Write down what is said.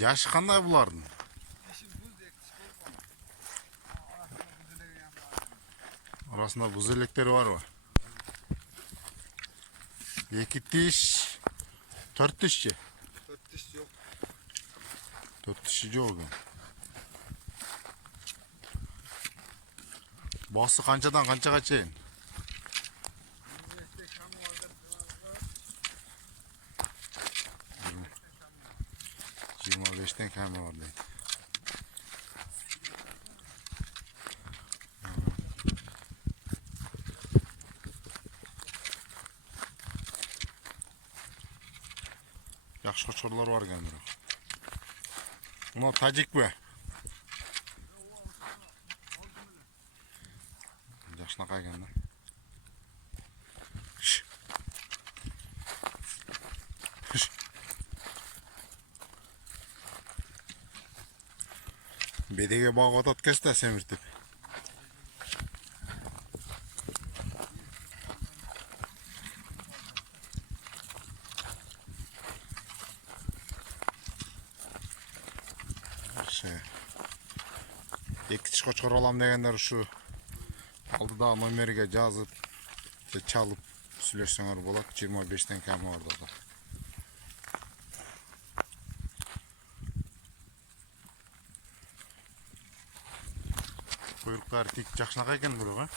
Жашы кандай булардын? Арасында буз электери барбы? 2 тиш, 4 тишчи? 4 тиш жок. 4 тиши жок экен. Басы канчадан канчага чейин? 25'ten kami var deydi. Yaxşı koçorlar var ekan biroq. Buna tajikmi? Yaxshinaqa ekanda. Bedege bağ otat kesta semirtip. Екі тиш қочқор алам дегендер ушу алдыда номерге жазып же чалып сүйлөшсөңөр болот. 25'ten ками бар да. Куйруктары тик жакшынака экен бирок,